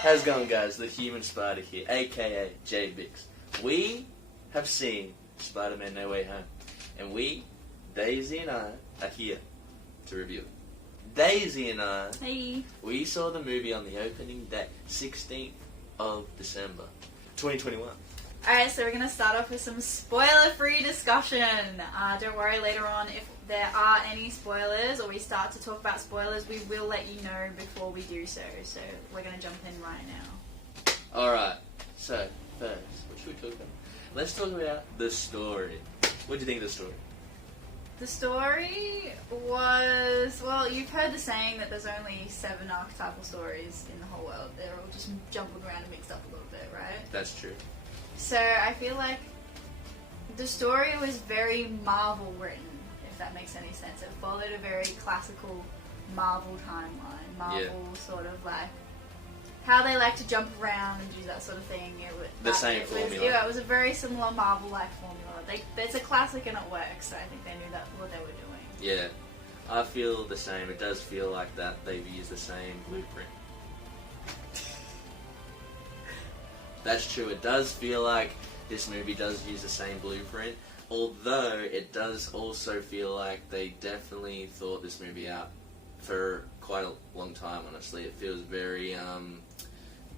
How's it going, guys? The Human Spider here, aka JayBiccs. We have seen Spider-Man No Way Home, and we, Daisy and I, are here to review it. Daisy and I, hey, we saw the movie on the opening day, 16th of December, 2021. Alright, so we're going to start off with some spoiler-free discussion. Don't worry, later on, if there are any spoilers or we start to talk about spoilers, we will let you know before we do so. So we're going to jump in right now. Alright, so first, what should we talk about? Let's talk about the story. What do you think of the story? The story was, well, you've heard the saying that there's only 7 archetypal stories in the whole world. They're all just jumbled around and mixed up a little bit, right? That's true. So I feel like the story was very Marvel written, if that makes any sense. It followed a very classical Marvel timeline. Marvel sort of like how they like to jump around and do that sort of thing. Formula. Yeah, it was a very similar Marvel-like formula. It's a classic and it works, so I think they knew what they were doing. Yeah, I feel the same. It does feel like that they've used the same blueprint. That's true. It does feel like this movie does use the same blueprint, although it does also feel like they definitely thought this movie out for quite a long time, honestly. It feels very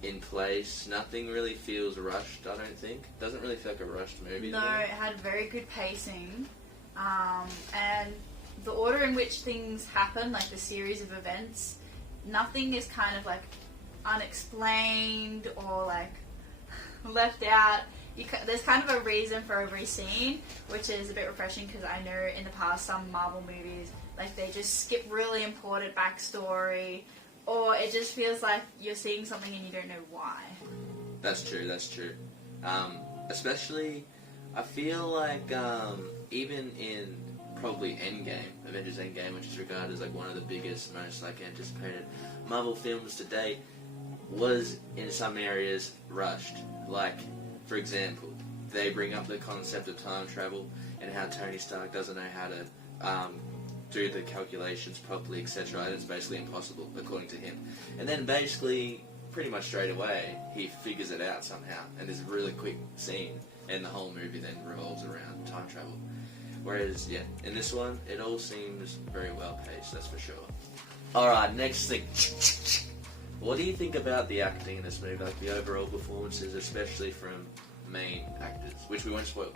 in place. Nothing really feels rushed, I don't think. It doesn't really feel like a rushed movie. No, it had very good pacing. And the order in which things happen, like the series of events, nothing is kind of like unexplained or like left out. There's kind of a reason for every scene, which is a bit refreshing because I know in the past some Marvel movies, like they just skip really important backstory, or it just feels like you're seeing something and you don't know why. That's true, that's true. Especially, I feel like even in probably Avengers Endgame, which is regarded as like one of the biggest, most like anticipated Marvel films to date, was in some areas rushed. Like, for example, they bring up the concept of time travel and how Tony Stark doesn't know how to do the calculations properly, etc. And it's basically impossible, according to him. And then basically, pretty much straight away, he figures it out somehow. And there's a really quick scene, and the whole movie then revolves around time travel. Whereas, yeah, in this one, it all seems very well paced, that's for sure. Alright, next thing. What do you think about the acting in this movie, like the overall performances, especially from main actors, which we won't spoil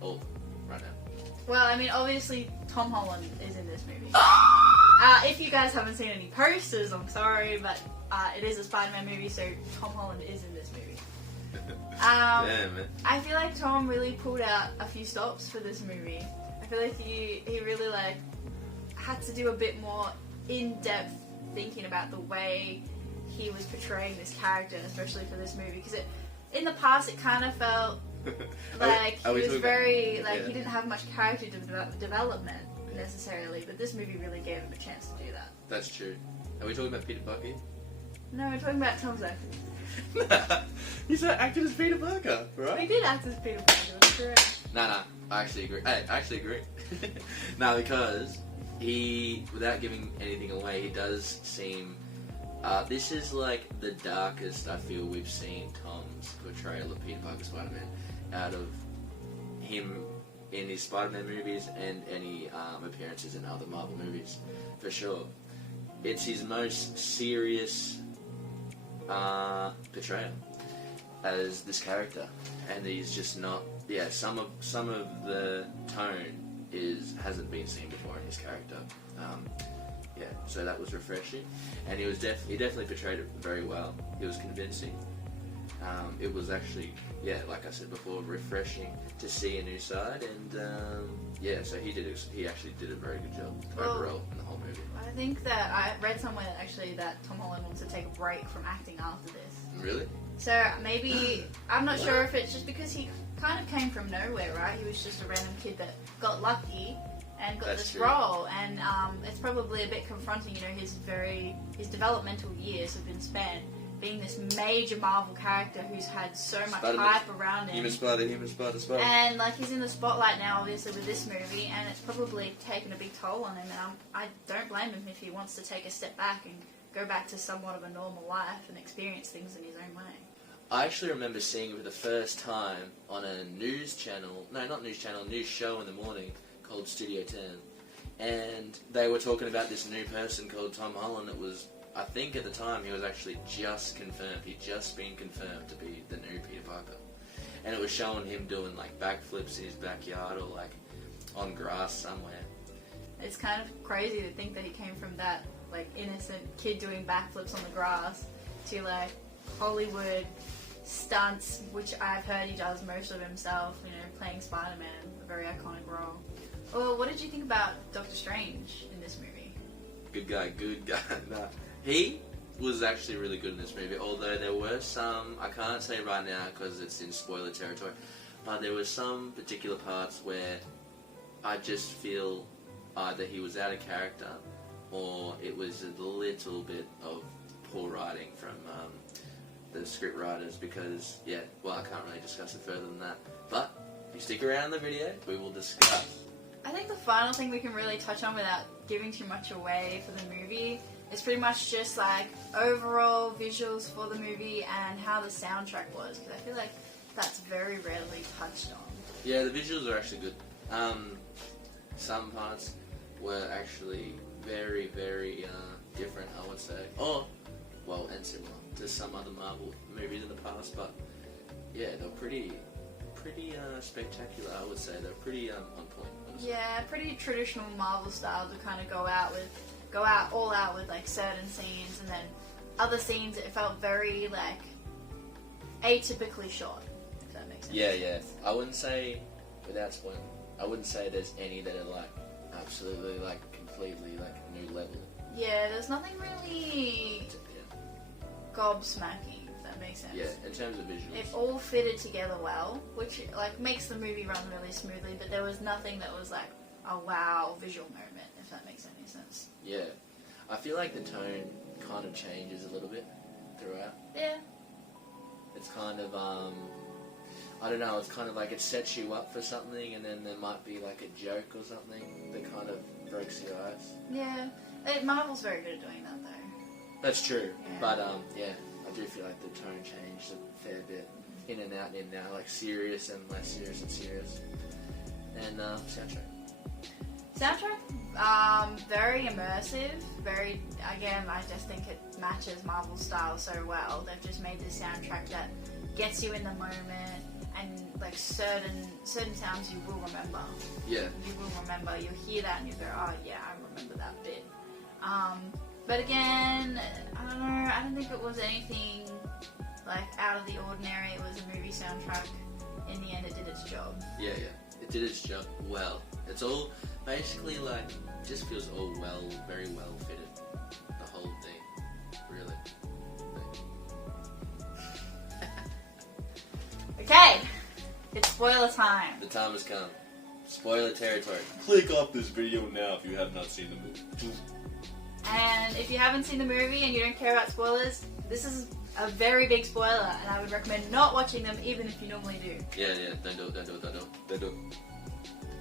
all of them right now? Well, I mean, obviously Tom Holland is in this movie. If you guys haven't seen any posters, I'm sorry, but it is a Spider-Man movie, so Tom Holland is in this movie. Damn, man. I feel like Tom really pulled out a few stops for this movie. I feel like he really like had to do a bit more in-depth thinking about the way he was portraying this character, especially for this movie, because in the past it kind of felt like he was very he didn't have much character development necessarily, but this movie really gave him a chance to do that. That's true. Are we talking about Peter Parker? No, we're talking about Tom's acting. He's not acting as Peter Parker, right? He did act as Peter Parker, that's correct. No, I actually agree. I actually agree. No, because he, without giving anything away, he does seem... this is like the darkest I feel we've seen Tom's portrayal of Peter Parker Spider-Man out of him in his Spider-Man movies and any appearances in other Marvel movies, for sure. It's his most serious portrayal as this character, and he's just not. Yeah, some of the tone hasn't been seen before in his character. Yeah, so that was refreshing, and he definitely portrayed it very well. He was convincing. It was actually, yeah, like I said before, refreshing to see a new side, and yeah, so he actually did a very good job overall in the whole movie. I think that I read somewhere that Tom Holland wants to take a break from acting after this. Really? So maybe, I'm not sure if it's just because he kind of came from nowhere, right? He was just a random kid that got lucky and got this role, and it's probably a bit confronting. You know, his developmental years have been spent being this major Marvel character who's had so much hype around him. Human Spider. And like he's in the spotlight now, obviously, with this movie, and it's probably taken a big toll on him. And I don't blame him if he wants to take a step back and go back to somewhat of a normal life and experience things in his own way. I actually remember seeing it for the first time on a news channel, no, not news channel, news show in the morning called Studio 10. And they were talking about this new person called Tom Holland that was, I think at the time, he was actually just confirmed. He'd just been confirmed to be the new Peter Parker. And it was showing him doing, like, backflips in his backyard or, like, on grass somewhere. It's kind of crazy to think that he came from that, like, innocent kid doing backflips on the grass to, like, Hollywood stunts, which I've heard he does most of himself, you know, playing Spider-Man, a very iconic role. Well, what did you think about Doctor Strange in this movie? Good guy. Nah. He was actually really good in this movie, although there were some, I can't say right now because it's in spoiler territory, but there were some particular parts where I just feel either he was out of character or it was a little bit of poor writing from the script writers because, yeah, well, I can't really discuss it further than that. But if you stick around in the video, we will discuss. I think the final thing we can really touch on without giving too much away for the movie is pretty much just like overall visuals for the movie and how the soundtrack was, because I feel like that's very rarely touched on. Yeah, the visuals are actually good. Some parts were actually very, very different, I would say. Well, and similar to some other Marvel movies in the past, but yeah, they're pretty spectacular, I would say. They're pretty on point. Honestly. Yeah, pretty traditional Marvel style to kind of go all out with like certain scenes, and then other scenes it felt very like atypically shot, if that makes sense. Yeah. I wouldn't say, without spoiling, I wouldn't say there's any that are like absolutely like completely like new level. Yeah, there's nothing really gobsmacking, if that makes sense. Yeah, in terms of visuals. It all fitted together well, which like makes the movie run really smoothly, but there was nothing that was like a wow visual moment, if that makes any sense. Yeah. I feel like the tone kind of changes a little bit throughout. Yeah. It's kind of, I don't know, it's kind of like it sets you up for something and then there might be like a joke or something that kind of breaks your ice. Yeah. Marvel's very good at doing that though. That's true. Yeah. But, yeah, I do feel like the tone changed a fair bit. In and out and in and out, like serious and less serious and serious. And, soundtrack. Soundtrack, very immersive, very, again, I just think it matches Marvel style so well. They've just made this soundtrack that gets you in the moment, and like certain sounds you will remember. Yeah. You will remember, you'll hear that and you'll go, oh yeah, I remember that bit. But again, I don't know, I don't think it was anything like out of the ordinary. It was a movie soundtrack. In the end, it did its job. Yeah. It did its job well. It's all basically like, just feels all very well fitted. The whole thing, really. Okay, it's spoiler time. The time has come. Spoiler territory. Click off this video now if you have not seen the movie. And if you haven't seen the movie and you don't care about spoilers, this is a very big spoiler, and I would recommend not watching them even if you normally do. Yeah, don't do it.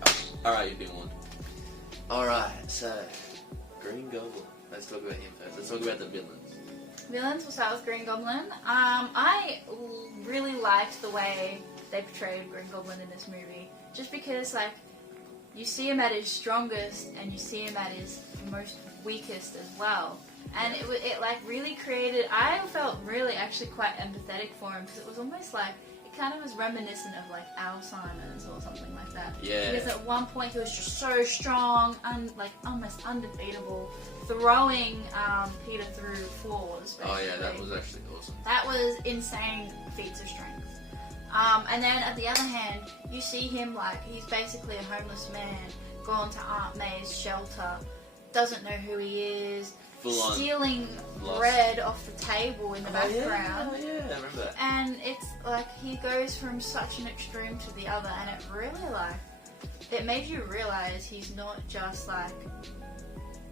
Oh, alright, you've been warned. Alright, so, Green Goblin. Let's talk about him first. Let's talk about the villains. Villains, we'll start with Green Goblin. I really liked the way they portrayed Green Goblin in this movie, just because, like, you see him at his strongest and you see him at his most weakest as well. And it like really created, I felt really actually quite empathetic for him, because it was almost like, it kind of was reminiscent of like Alzheimer's or something like that. Yeah. Because at one point he was just so strong, like almost undefeatable, throwing Peter through floors, basically. Oh yeah, that was actually awesome. That was insane feats of strength. And then at the other hand, you see him like, he's basically a homeless man, gone to Aunt May's shelter, doesn't know who he is, stealing bread off the table in the background. Oh yeah, I remember that. And it's like, he goes from such an extreme to the other, and it really like, it made you realise he's not just like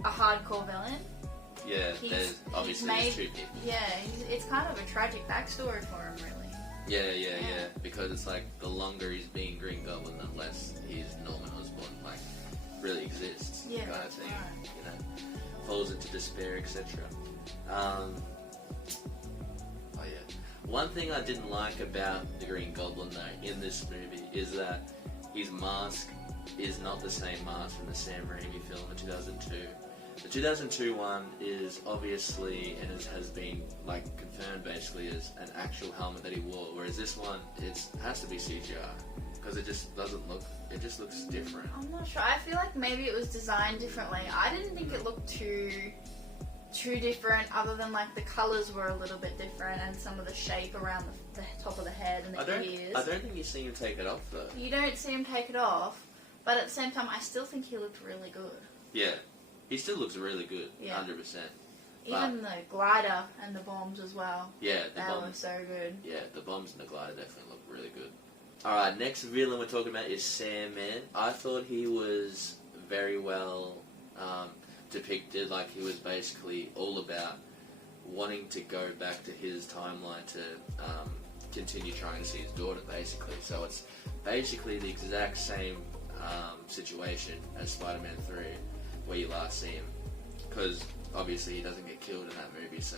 a hardcore villain. Yeah, there's two people. Yeah, it's kind of a tragic backstory for him, really. Yeah. Because it's like, the longer he's being Green Goblin, the less his Norman Osborn like really exists. Yeah, kind that's of thing. right. You know, falls into despair, etc. Oh yeah. One thing I didn't like about the Green Goblin though in this movie is that his mask is not the same mask from the Sam Raimi film in 2002. The 2002 one is obviously, and it has been like confirmed basically, as an actual helmet that he wore, whereas this one has to be CGI because it just doesn't look. It just looks different. I'm not sure. I feel like maybe it was designed differently. I didn't think it looked too different, other than like the colours were a little bit different and some of the shape around the top of the head and the ears. I don't think you see him take it off though. You don't see him take it off, but at the same time, I still think he looked really good. Yeah, he still looks really good, 100%. Even the glider and the bombs as well. Yeah, they were so good. Yeah, the bombs and the glider definitely look really good. Alright, next villain we're talking about is Sandman. I thought he was very well depicted, like he was basically all about wanting to go back to his timeline to continue trying to see his daughter, basically. So it's basically the exact same situation as Spider-Man 3, where you last see him. Because obviously he doesn't get killed in that movie, so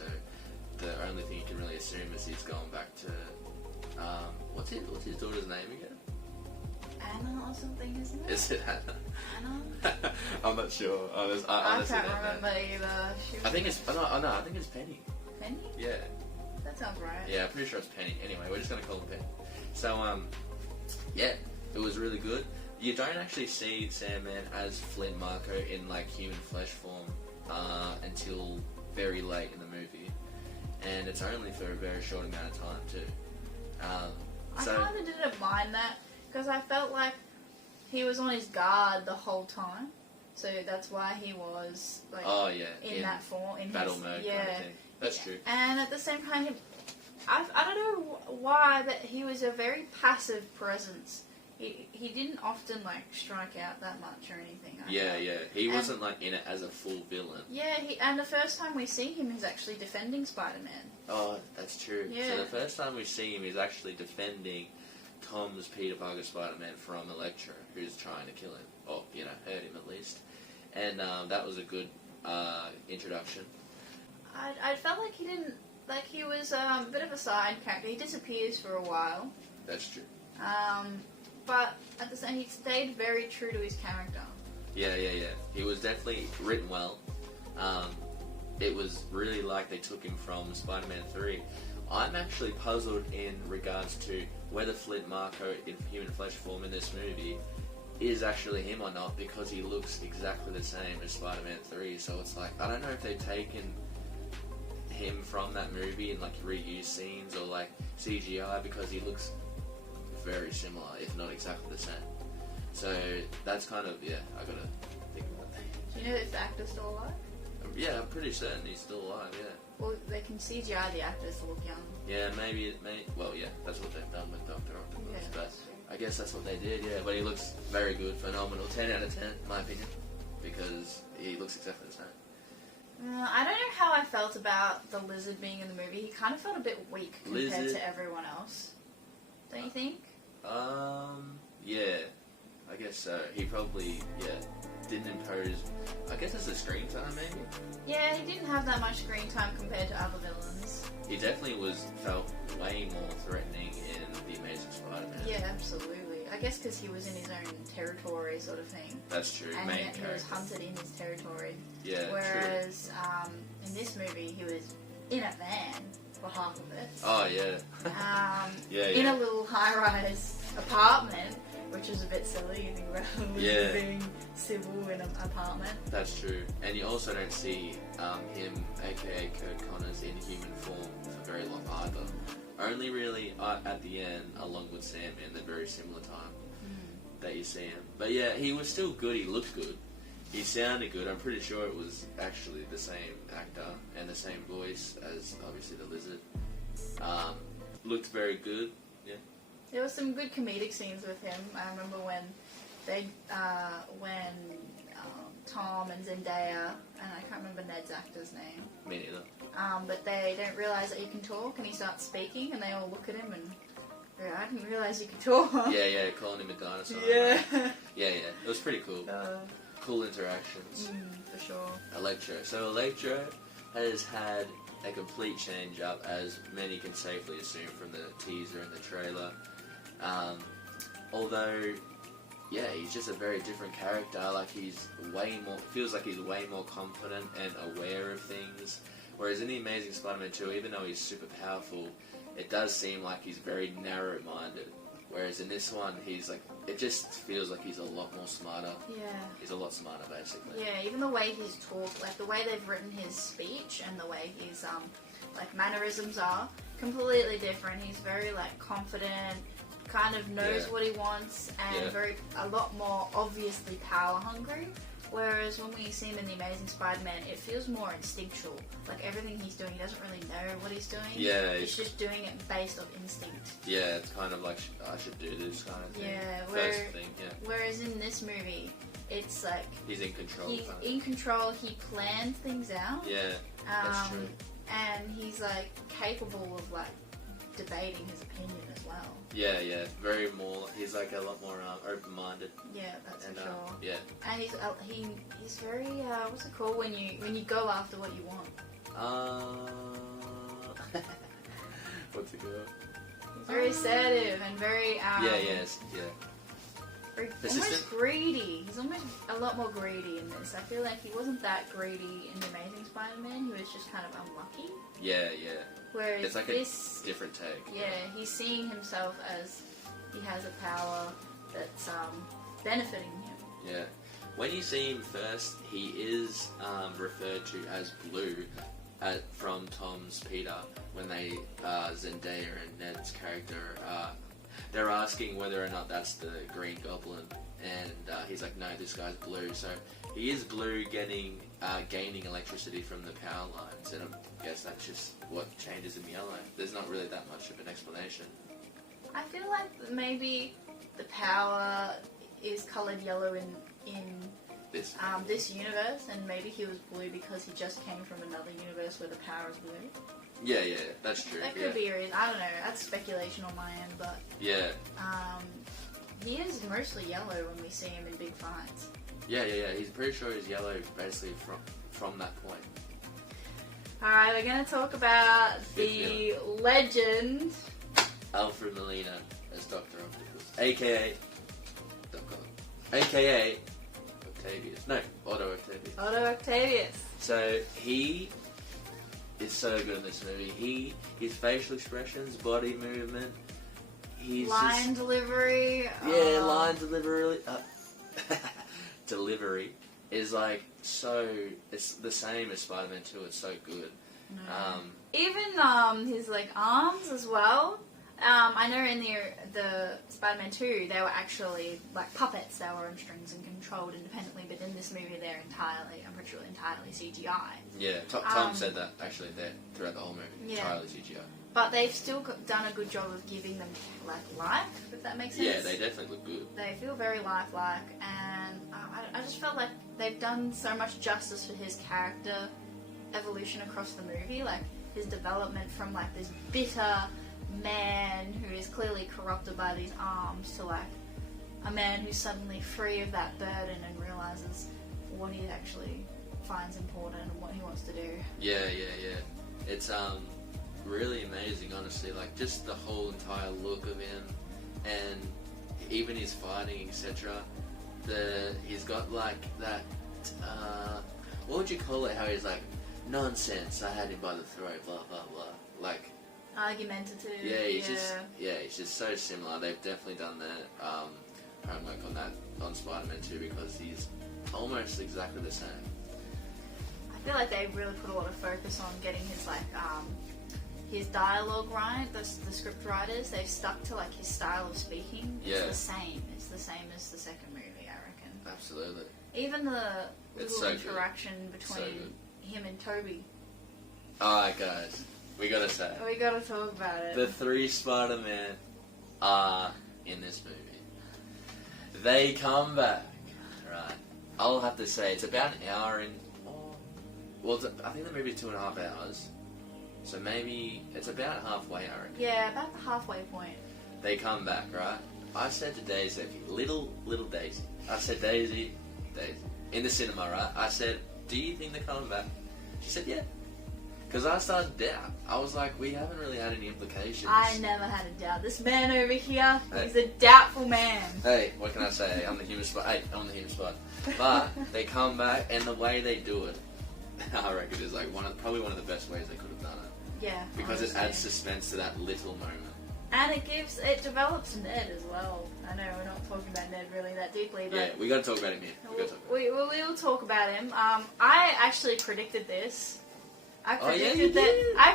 the only thing you can really assume is he's going back to... what's his daughter's name again? Anna or something, isn't it? Is it Anna? Anna? I'm not sure. I can't remember either. I think it's Penny. Penny? Yeah. That sounds right. Yeah, I'm pretty sure it's Penny. Anyway, we're just gonna call him Penny. So, yeah, it was really good. You don't actually see Sandman as Flint Marko in like human flesh form until very late in the movie, and it's only for a very short amount of time too. I kind of didn't mind that because I felt like he was on his guard the whole time, so that's why he was like in that form, in battle his, mode. Yeah, kind of thing. That's true. And at the same time, I don't know why, but he was a very passive presence. He didn't often like strike out that much or anything. Yeah. He wasn't like in it as a full villain. Yeah, and the first time we see him, he's actually defending Spider-Man. Oh, that's true. Yeah. So the first time we see him, he's actually defending Tom's Peter Parker Spider-Man from Electro, who's trying to kill him, or hurt him at least. And that was a good introduction. I felt like he didn't he was a bit of a side character. He disappears for a while. That's true. But at the same, he stayed very true to his character. Yeah. He was definitely written well. It was really like they took him from Spider-Man 3. I'm actually puzzled in regards to whether Flint Marko in human flesh form in this movie is actually him or not, because he looks exactly the same as Spider-Man 3. So it's like, I don't know if they've taken him from that movie and like reused scenes or like CGI, because he looks very similar, if not exactly the same. So that's kind of, I gotta think about that. Do you know if the actor's still alive? Yeah, I'm pretty certain he's still alive, yeah. Well, they can CGI the actors to look young. Yeah, maybe, well, yeah, that's what they've done with Dr. Octopus, but I guess that's what they did, yeah. But he looks very good, phenomenal, 10 out of 10, in my opinion, because he looks exactly the same. I don't know how I felt about the Lizard being in the movie. He kind of felt a bit weak compared to everyone else. Don't you think? Yeah, I guess so. He probably, didn't impose, I guess it's the screen time, maybe? Yeah, he didn't have that much screen time compared to other villains. He definitely felt way more threatening in The Amazing Spider-Man. Yeah, absolutely. I guess because he was in his own territory sort of thing. That's true, and main he was hunted in his territory. Yeah, whereas, in this movie, he was in a van for half of it. Oh, yeah. In a little high-rise apartment, which is a bit silly. You think about being civil in an apartment. That's true. And you also don't see him, aka Kurt Connors, in human form for very long either. Only really at the end, along with Sam, in the very similar time that you see him. But yeah, he was still good. He looked good. He sounded good. I'm pretty sure it was actually the same actor and the same voice as obviously the Lizard. Looked very good. Yeah. There was some good comedic scenes with him. I remember when Tom and Zendaya, and I can't remember Ned's actor's name. Me neither. But they don't realise that you can talk, and he starts speaking, and they all look at him and I didn't realise you could talk. Yeah, calling him a dinosaur. Yeah. Yeah. It was pretty cool. Cool interactions. For sure. Electro. So Electro, has had a complete change up, as many can safely assume from the teaser and the trailer. Although, yeah, he's just a very different character. Like, he's way more, feels like he's way more confident and aware of things. Whereas in The Amazing Spider-Man 2, even though he's super powerful, it does seem like he's very narrow-minded. Whereas in this one, he's like, it just feels like he's a lot more smarter. Yeah. He's a lot smarter, basically. Yeah, even the way he's talked, like the way they've written his speech and the way his, like, mannerisms are completely different. He's very, like, confident, kind of knows what he wants, and a lot more obviously power hungry. Whereas when we see him in The Amazing Spider-Man, it feels more instinctual. Like, everything he's doing, he doesn't really know what he's doing. Yeah. He's just doing it based on instinct. Yeah, it's kind of like, I should do this kind of thing. Yeah, whereas in this movie, it's like... He's in control. He's in control, he plans things out. Yeah, that's true. And he's, like, capable of, like, debating his opinion as well. Yeah, he's like a lot more open-minded. Yeah, that's for sure. Yeah. And he's very what's it called when you go after what you want? What's it called? He's very assertive and very very almost greedy. He's almost a lot more greedy in this. I feel like he wasn't that greedy in The Amazing Spider-Man. He was just kind of unlucky. Yeah. Whereas it's like this, a different take. Yeah, he's seeing himself as he has a power that's benefiting him. Yeah. When you see him first, he is referred to as Blue from Tom's Peter when they Zendaya and Ned's character they're asking whether or not that's the Green Goblin, and he's like, no, this guy's Blue. So he is Blue, gaining electricity from the power lines, and I guess that's just what changes him yellow. There's not really that much of an explanation. I feel like maybe the power is coloured yellow in this universe, and maybe he was blue because he just came from another universe where the power is blue. Yeah, that's true. That could be a reason. I don't know. That's speculation on my end, but yeah. He is mostly yellow when we see him in big fights. Yeah. He's pretty sure he's yellow basically from that point. Alright, we're going to talk about the legend Alfred Molina as Dr. Octopus, a.k.a. a.k.a. Octavius. No, Otto Octavius. Otto Octavius. So he is so good in this movie. His facial expressions, body movement, line delivery. Yeah, line delivery. Delivery is like so. It's the same as Spider-Man 2. It's so good. No. Even his like arms as well. I know in the Spider-Man 2 they were actually like puppets. They were on strings and controlled independently. But in this movie they're entirely CGI. Yeah, Tom said that actually throughout the whole movie. Yeah. Entirely CGI. But they've still done a good job of giving them like life, if that makes sense. Yeah, they definitely look good. They feel very lifelike, and I just felt like they've done so much justice for his character evolution across the movie, like his development from like this bitter man who is clearly corrupted by these arms to like a man who's suddenly free of that burden and realizes what he actually finds important and what he wants to do. Yeah. It's really amazing, honestly. Like just the whole entire look of him, and even his fighting, etc. He's got like that. What would you call it? How he's like, nonsense. I had him by the throat. Blah blah blah. Like argumentative. Yeah, he's just so similar. They've definitely done that homework on Spider-Man 2 because he's almost exactly the same. I feel like they really put a lot of focus on getting his like his dialogue right. The script writers, they've stuck to like his style of speaking. It's the same. It's the same as the second movie, I reckon. Absolutely. Even the little so interaction between him and Toby. Alright guys, we gotta say. We gotta talk about it. The 3 Spider-Man are in this movie. They come back, right? I'll have to say, it's about an hour and... Well, I think the movie's 2.5 hours. So maybe it's about halfway, I reckon. Yeah, about the halfway point. They come back, right? I said to Daisy, little Daisy. I said, Daisy. In the cinema, right? I said, do you think they're coming back? She said, yeah. Because I started to doubt. I was like, we haven't really had any implications. I never had a doubt. This man over here, he's a doubtful man. Hey, what can I say? I'm the human spot. Hey, I'm the human spot. But they come back, and the way they do it, I reckon is like probably one of the best ways they could have done it. Yeah. Because honestly. it adds suspense to that little moment. And it develops Ned as well. I know we're not talking about Ned really that deeply, but Yeah, we got to talk about him here. we will talk about him. I actually predicted this. I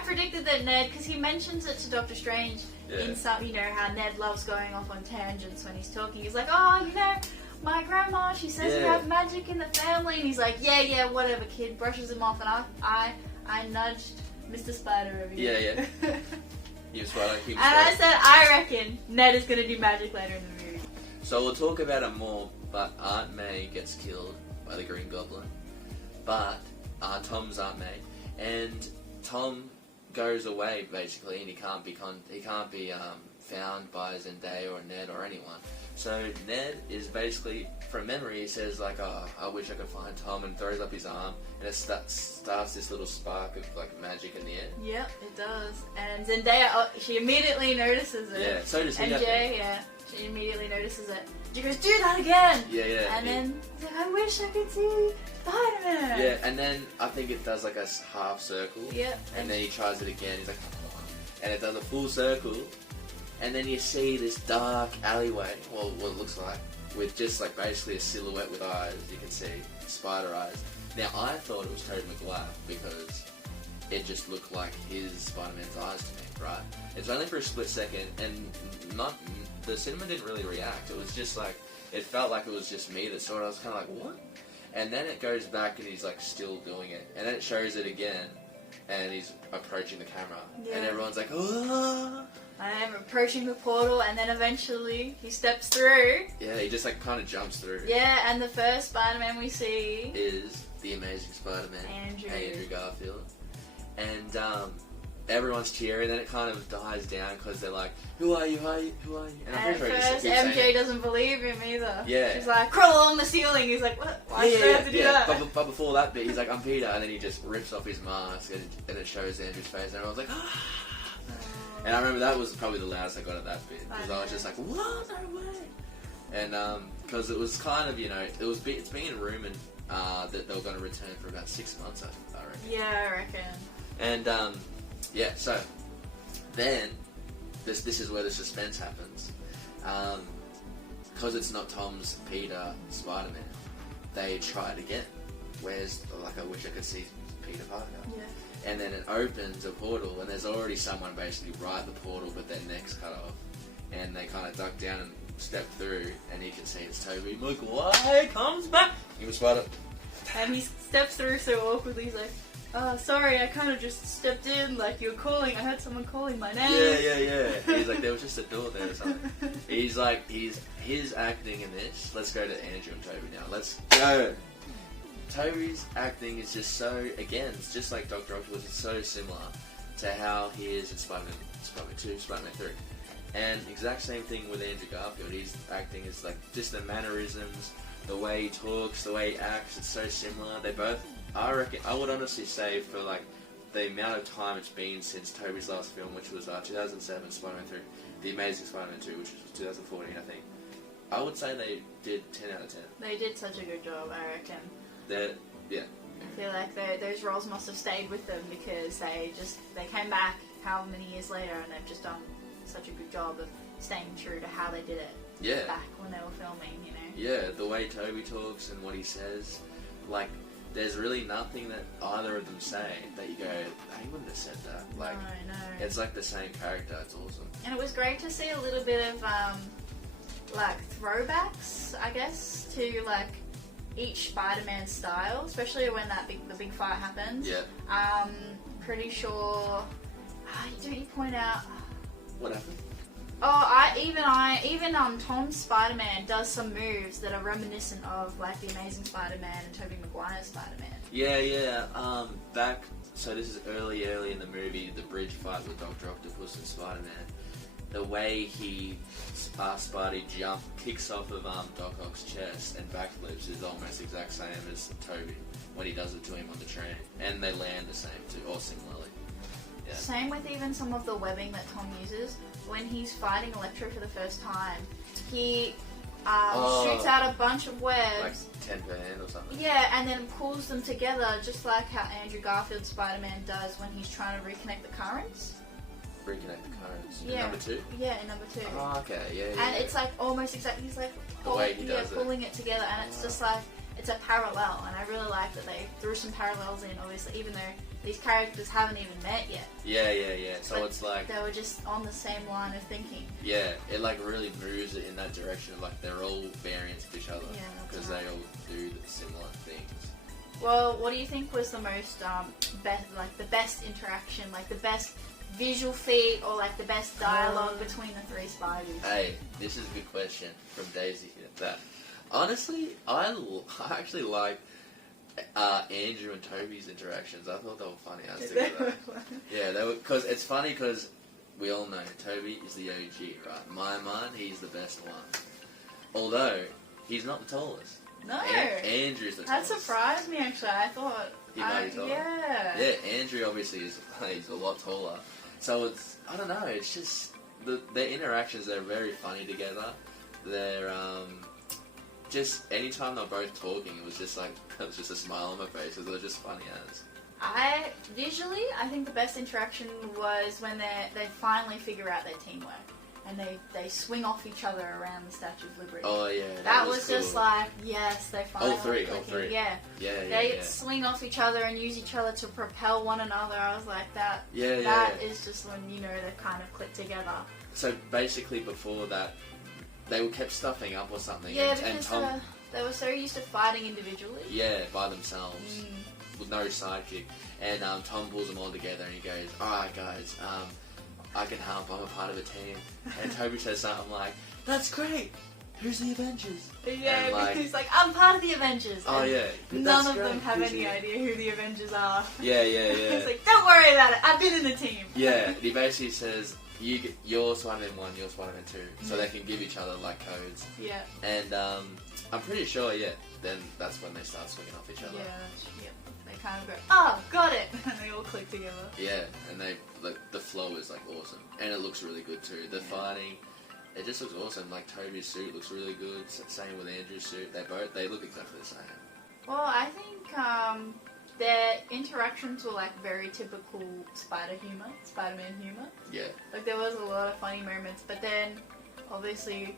predicted that Ned, because he mentions it to Doctor Strange in some, you know, how Ned loves going off on tangents when he's talking. He's like, oh, you know, my grandma, she says we have magic in the family, and he's like, yeah, whatever, kid. Brushes him off, and I nudged Mr. Spider over here. Yeah. He was Spider. And I said, I reckon Ned is going to do magic later in the movie. So we'll talk about it more, but Aunt May gets killed by the Green Goblin. But Tom's Aunt May. And Tom goes away basically, and he can't be found by Zendaya or Ned or anyone. So Ned is basically, from memory, he says like, "Oh, I wish I could find Tom," and throws up his arm, and it starts this little spark of like magic in the air. Yep, it does. And Zendaya, she immediately notices it. Yeah, so does he. And Jay, she immediately notices it. She goes, "Do that again!" Yeah. And then he's like, "I wish I could see Spider-Man." Yeah, and then I think it does like a half circle. Yep. And then he tries it again. He's like, and it does a full circle. And then you see this dark alleyway, well, what it looks like, with just like basically a silhouette with eyes. You can see spider eyes. Now I thought it was Tobey Maguire because it just looked like his Spider-Man's eyes to me, right? It's only for a split second, and the cinema didn't really react. It was just like, it felt like it was just me that saw it. I was kind of like, what? And then it goes back and he's like still doing it, and then it shows it again, and he's approaching the camera, and everyone's like, oh. I am approaching the portal, and then eventually he steps through. Yeah, he just like kind of jumps through. Yeah, and the first Spider-Man we see is the Amazing Spider-Man, Andrew Garfield, and everyone's cheering. Then it kind of dies down because they're like, "Who are you? Who are you? Who are you?" And at first, MJ doesn't believe him either. Yeah, she's like, "Crawl along the ceiling." He's like, "What? Why should I have to do that?" But before that bit, he's like, "I'm Peter," and then he just rips off his mask, and it shows Andrew's face, and everyone's like, "Ah." And I remember that was probably the loudest I got at that bit, because I was just like, what? No way! And because it was kind of, you know, it's been rumoured that they were going to return for about 6 months, I reckon. Yeah, I reckon. And so then this is where the suspense happens, because it's not Tom's Peter Spider-Man. They try it again. Where's like, I wish I could see Peter Parker. Yeah. And then it opens a portal, and there's already someone basically right at the portal with their necks cut off. And they kind of duck down and step through, and you can see it's Tobey Maguire comes back. He was Spider. And he steps through so awkwardly. He's like, "Oh, sorry, I kind of just stepped in. Like you were calling. I heard someone calling my name." Yeah. He's like, there was just a door there or something. He's like, his acting in this. Let's go to Andrew and Tobey now. Let's go. Tobey's acting is just so, again, it's just like Dr. Octopus, it's so similar to how he is in Spider-Man 2, Spider-Man 3. And exact same thing with Andrew Garfield. His acting is like, just the mannerisms, the way he talks, the way he acts, it's so similar. They both, I reckon, I would honestly say for like the amount of time it's been since Tobey's last film, which was 2007, Spider-Man 3, The Amazing Spider-Man 2, which was 2014, I think. I would say they did 10 out of 10. They did such a good job, I reckon. Yeah. I feel like those roles must have stayed with them because they came back however many years later, and they've just done such a good job of staying true to how they did it back when they were filming, you know. Yeah, the way Tobey talks and what he says, like, there's really nothing that either of them say that you go, they wouldn't have said that. Like, no. It's like the same character. It's awesome. And it was great to see a little bit of like throwbacks, I guess, to like each Spider-Man style, especially when the big fight happens. Yeah. Pretty sure. Don't you point out? What happened? Oh, even Tom's Spider-Man does some moves that are reminiscent of like the Amazing Spider-Man and Tobey Maguire's Spider-Man. Yeah. So this is early in the movie, the bridge fight with Dr. Octopus and Spider-Man. The way he, Spidey kicks off of Doc Ock's chest and backflips is almost exact same as Tobey when he does it to him on the train, and they land the same too, or similarly. Yeah. Same with even some of the webbing that Tom uses. When he's fighting Electro for the first time, he shoots out a bunch of webs. Like 10 per hand or something. Yeah, and then pulls them together, just like how Andrew Garfield's Spider-Man does when he's trying to reconnect the currents. Reconnect the currents. Yeah. In number 2? Yeah, in number 2. Oh, okay. Yeah. And it's like almost exactly, he's like the way he does pulling it together, and it's just like, it's a parallel, and I really like that they threw some parallels in, obviously, even though these characters haven't even met yet. Yeah. So But it's like... they were just on the same line of thinking. Yeah, it like really moves it in that direction of like they're all variants of each other. Yeah, because right. they all do similar things. Well, what do you think was the most, the best interaction, like the best visual feat, or like the best dialogue between the 3 Spideys? Hey, this is a good question from Daisy here. That honestly, I actually like Andrew and Toby's interactions. I thought they were funny as together. Yeah, they were, because it's funny because we all know Toby is the OG, right? In my mind, he's the best one. Although he's not the tallest. No, Andrew's the tallest. That surprised me actually. I thought he might be taller. Yeah, Andrew obviously is he's a lot taller. So it's, I don't know, it's just their interactions. They're very funny together. They're just anytime they're both talking, it was just like it was just a smile on my face because they're just funny as. I think the best interaction was when they finally figure out their teamwork and they swing off each other around the Statue of Liberty. Oh yeah, that was cool. just like, yes, they finally. All three. Yeah. They swing off each other and use each other to propel one another. I was like, that. That is just when you know they kind of click together. So basically, before that, they were kept stuffing up or something. Yeah, and because Tom, they were so used to fighting individually. Yeah, by themselves. With no sidekick. And Tom pulls them all together and he goes, alright guys, I can help, I'm a part of a team. And Toby says something like, that's great, who's the Avengers? Yeah, and he's like, I'm part of the Avengers. Oh yeah. None of them have any idea who the Avengers are. Yeah. He's like, don't worry about it, I've been in the team. Yeah, he basically says, you're Spider-Man 1, you're Spider-Man 2, so they can give each other like codes. Yeah. And I'm pretty sure, then that's when they start swinging off each other. Yeah. They kind of go, oh, got it, and they all click together. Yeah, and they the flow is like awesome, and it looks really good too. The fighting, it just looks awesome. Like Toby's suit looks really good. Same with Andrew's suit. They look exactly the same. Well, I think their interactions were like very typical Spider-Man humor. Yeah. Like there was a lot of funny moments, but then obviously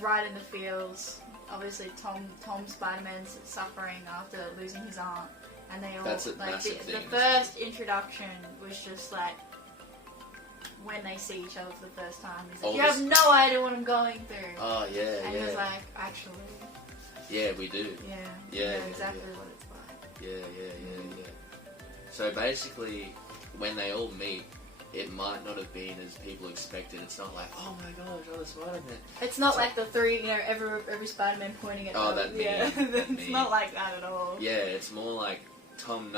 right in the feels, obviously Tom Spider-Man's suffering after losing his aunt, and they all That's a like massive the thing, first introduction was just like when they see each other for the first time. He's like, you have no idea what I'm going through. Oh yeah, and he was like, actually. Yeah, we do. Yeah. You know exactly what it's like. Yeah. So basically, when they all meet, it might not have been as people expected. It's not like, oh my gosh, oh, the Spider-Man. It's not like the 3, every Spider-Man pointing at them. That meme. Yeah, that it's not like that at all. Yeah, it's more like Tom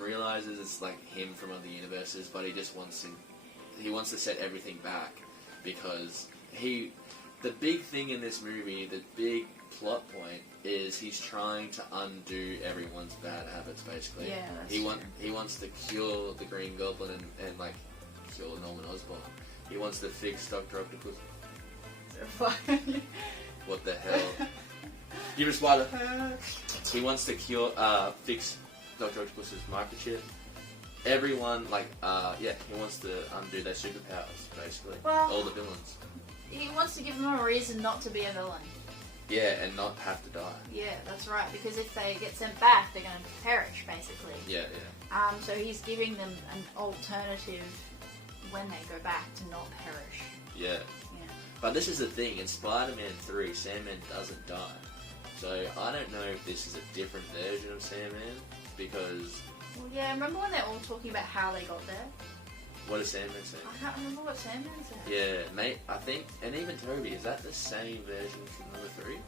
realizes it's like him from other universes, but he just wants to set everything back because the big thing in this movie, the big plot point is he's trying to undo everyone's bad habits. Basically, yeah, he wants to cure the Green Goblin and like cure Norman Osborn. He wants to fix Dr. Octopus. What the hell? Give me a spider. He wants to fix Dr. Octopus's microchip. Everyone, he wants to undo their superpowers, basically. Well, all the villains. He wants to give them a reason not to be a villain. Yeah, and not have to die. Yeah, that's right, because if they get sent back, they're going to perish, basically. Yeah. So he's giving them an alternative when they go back to not perish. Yeah. But this is the thing, in Spider-Man 3, Sandman doesn't die. So I don't know if this is a different version of Sandman, because... Well, yeah, remember when they're all talking about how they got there? What does Sandman say? I can't remember what Sandman said. Yeah, mate, I think, and even Toby, is that the same version from number 3?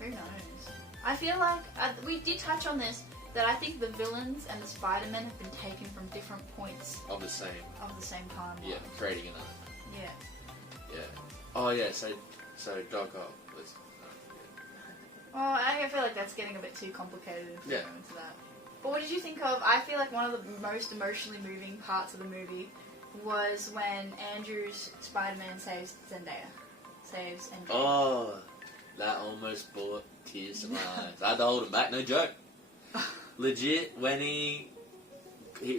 Who knows? I feel like, we did touch on this, that I think the villains and the Spider-Men have been taken from different points of the same timeline. Yeah, creating another. Yeah. Oh yeah, so Doc Ock was... Well, I feel like that's getting a bit too complicated if we go into that. But what did you think of? I feel like one of the most emotionally moving parts of the movie was when Andrew's Spider-Man saves Zendaya. Saves MJ. Oh, that almost brought tears to my eyes. I had to hold him back, no joke. Legit, when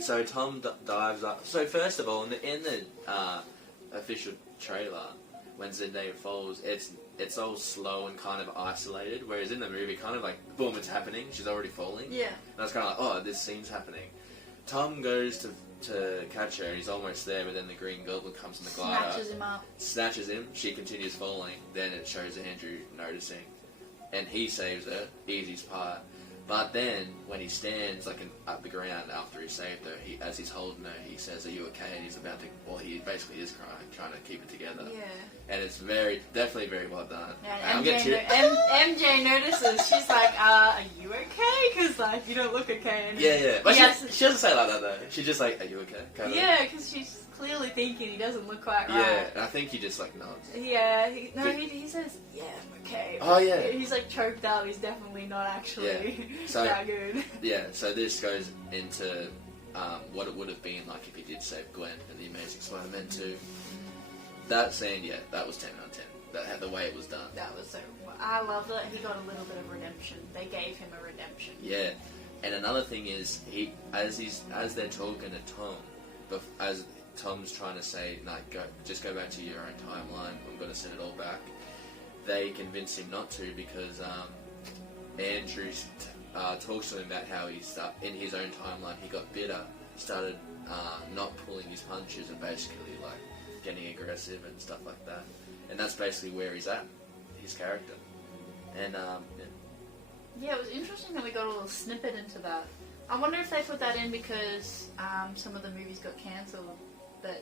so Tom dives up. So first of all, in the official trailer, when Zendaya falls, it's all slow and kind of isolated, whereas in the movie, kind of like, boom, it's happening, she's already falling. Yeah. And I was kind of like, oh, this scene's happening. Tom goes to catch her, and he's almost there, but then the Green Goblin comes in the glider. Snatches him up. Snatches him, she continues falling, then it shows Andrew noticing. And he saves her, easiest part. But then, when he stands like up the ground after he saved her, as he's holding her, he says, "Are you okay?" And he's about to, well, he basically is crying, trying to keep it together. Yeah. And it's definitely very well done. Yeah, MJ notices. She's like, "Are you okay? Because like you don't look okay." And Yeah. But she doesn't say it like that though. She's just like, "Are you okay?" Kind of. Yeah, because she's clearly thinking he doesn't look quite right. Yeah, and I think he just like nods. Yeah, he says, "Yeah, I'm okay." Oh yeah. He's like choked up. He's definitely not actually that good. Yeah, so this goes into what it would have been like if he did save Gwen in The Amazing Spider-Man 2. That scene, yeah, that was 10 out of 10. The way it was done. That was so... I love that he got a little bit of redemption. They gave him a redemption. Yeah, and another thing is, as they're talking to Tom, as Tom's trying to say, like, just go back to your own timeline, I'm going to send it all back, they convince him not to because Andrew talks to him about how in his own timeline, he got bitter, started not pulling his punches and basically, like, getting aggressive and stuff like that. And that's basically where he's at, his character. And, yeah, it was interesting that we got a little snippet into that. I wonder if they put that in because some of the movies got cancelled that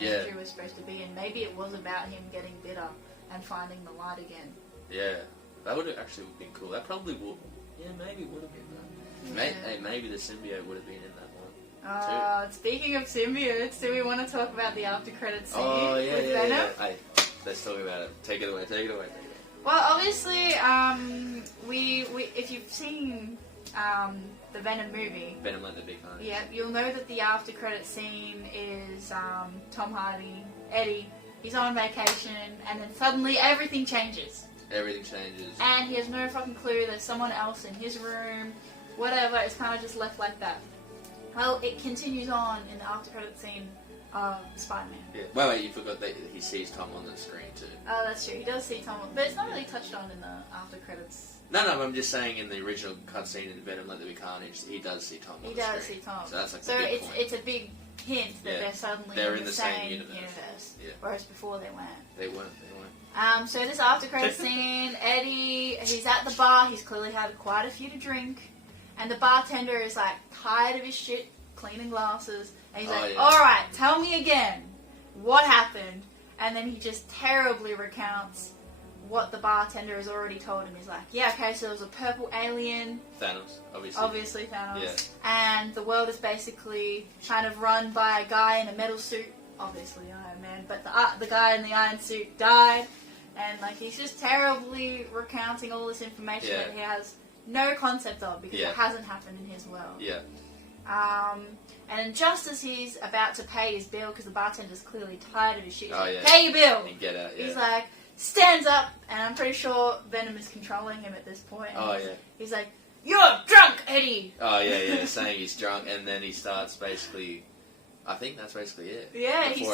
Andrew was supposed to be in. Maybe it was about him getting bitter and finding the light again. Yeah, that would have actually been cool. That probably would. Yeah, maybe it would have been that. Yeah. Maybe the symbiote would have been in that one. Speaking of symbiotes, do we want to talk about the after credits scene with Venom? Yeah. Hey, let's talk about it. Take it away. Well, obviously, if you've seen the Venom movie, Venom Let There Be Carnage. Yeah, you'll know that the after credits scene is Tom Hardy, Eddie. He's on vacation, and then suddenly everything changes. Everything changes. And he has no fucking clue there's someone else in his room, whatever, it's kind of just left like that. Well, it continues on in the after credits scene of Spider-Man. Yeah. Wait, you forgot that he sees Tom on the screen too. Oh, that's true, he does see Tom, but it's not really touched on in the after credits. No, I'm just saying in the original cutscene in Venom Let There Be Carnage, he does see Tom on the screen. He does see Tom. So that's like the big point. It's a big hint that they're suddenly in the same universe. Yeah. Whereas before they weren't. They weren't. So this after credits scene, Eddie, he's at the bar, he's clearly had quite a few to drink, and the bartender is like tired of his shit cleaning glasses, and he's like, alright, tell me again, what happened? And then he just terribly recounts what the bartender has already told him. He's like, yeah, okay, so there was a purple alien. Thanos, obviously. Obviously Thanos. Yeah. And the world is basically kind of run by a guy in a metal suit. Obviously Iron Man, but the guy in the iron suit died. And like he's just terribly recounting all this information that he has no concept of because it hasn't happened in his world. Yeah. And just as he's about to pay his bill, because the bartender's clearly tired of his shit, he's like, yeah. pay your bill! And get out, He's like, stands up, and I'm pretty sure Venom is controlling him at this point. He's like, you're drunk, Eddie! Oh, yeah, saying he's drunk, and then he starts basically... I think that's basically it. Yeah, he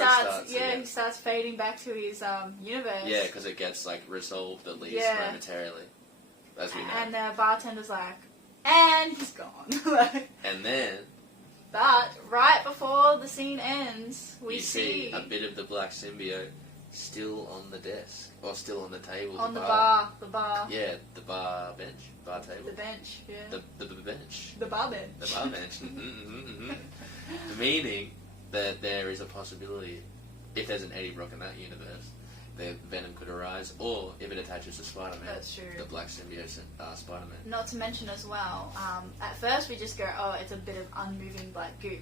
starts fading back to his universe. Yeah, because it gets like resolved at least momentarily, as we know. And the bartender's like, and he's gone. And then, but right before the scene ends, we see a bit of the black symbiote still on the desk or still on the table. On the bar. Yeah, the bar table. The bench. Yeah. The bench. The bar bench. The bar bench. Meaning that there is a possibility, if there's an Eddie Brock in that universe, that Venom could arise, or if it attaches to Spider-Man, that's true. The black symbiote Spider-Man. Not to mention as well, at first we just go, oh, it's a bit of unmoving black goo.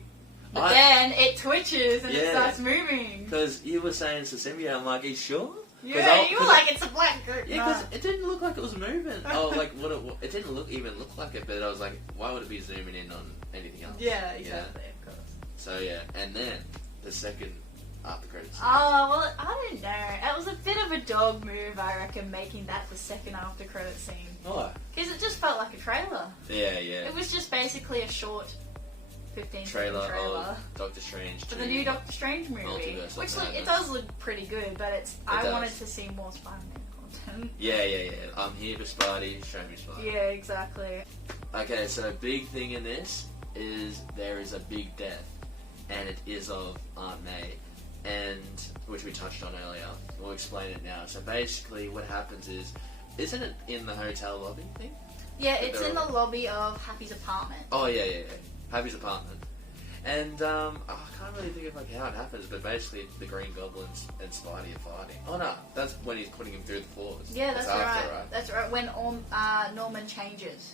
But then it twitches and it starts moving. Because you were saying it's a symbiote, I'm like, are you sure? Yeah, you were like, it's a black goat. Yeah, because it didn't look like it was moving. Oh, like it didn't even look like it, but I was like, why would it be zooming in on anything else? Yeah, exactly, of course. So yeah, and then the second after credits scene. Oh, well, I don't know. It was a bit of a dog move, I reckon, making that the second after credit scene. Why? Because it just felt like a trailer. Yeah. It was just basically a short 15-second trailer. Of Doctor Strange for the new Doctor Strange movie. Which it does look pretty good, but I wanted to see more Spider-Man content. Yeah. I'm here for Spidey, show me Spidey. Yeah, exactly. Okay, so big thing in this is there is a big death, and it is of Aunt May, and which we touched on earlier. We'll explain it now. So basically what happens is, isn't it in the hotel lobby thing? Yeah, it's in the lobby of Happy's apartment. Oh, yeah. Happy's apartment. And I can't really think of like how it happens, but basically the Green Goblin and Spidey are fighting. Oh no, that's when he's putting him through the floors. Yeah, that's right. That's right, when Norman changes.